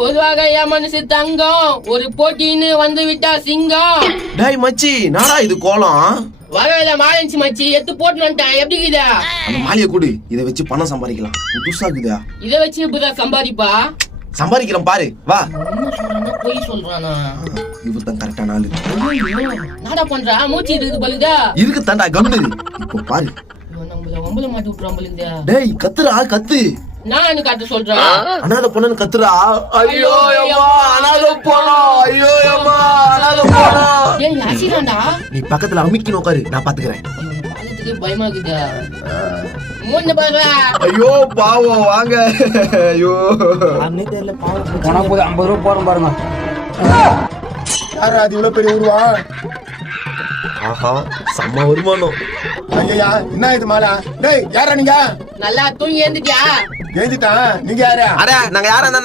பொதுவாக என் மனசு தங்கம், ஒரு போட்டின்னு வந்து விட்டா சிங்கம். டேய் மச்சி, நாடா இது கோலம்? வகையில மாறிச்சு மச்சி, எத்து போட்டு வந்துட்டேன். எப்படி இருக்குதா? அந்த மாலையை கொடு, இதை வச்சு பணம் சம்பாதிக்கலாம். புதுசா இருக்குதா? இதை வச்சு இப்பதான் சம்பாதிப்பா? சம்பாதிக்கிறோம் பாரு, வா. போய் சொல்றானா? இவர்தான் கரெக்டான ஆளு. நாடா பண்றா, மூச்சு இருக்குது பழுதா? இருக்கு தாண்டா, கம்னு இப்போ பாரு. நம்மள மாட்டி விட்டுறான் பழுதா. டேய் கத்துறா, கத்து. நான் என்ன காட்ட சொல்றேன்? அனாதை பொண்ணு கத்துறா. ஐயோ அம்மா, அனாதை பொண்ணு. ஐயோ அம்மா, அனாதை பொண்ணு. டேய் யாசிராண்டா. நீ பக்கத்துல அமிக்கி உட்காரு, நான் பாத்துக்கிறேன். பாலத்துக்கு பயமா இருக்குதா? மூணு பாரு. ஐயோ பாவம், வாங்க. ஐயோ அண்ணே தெரியல, பாவம் போனா போது 50 ரூபாய் போறோம் பாருங்க. யாரா அது இவ்வளவு பெரிய உருவா? ஆஹா, செம்ம வருமானம். ஐயா, என்ன இது மாலா? டேய் யாரா நீங்க? நல்லா தூங்கி எழுந்துட்டியா? எழுதிட்டான். நீங்க யாரா? அட நாங்க யாரா இருந்தா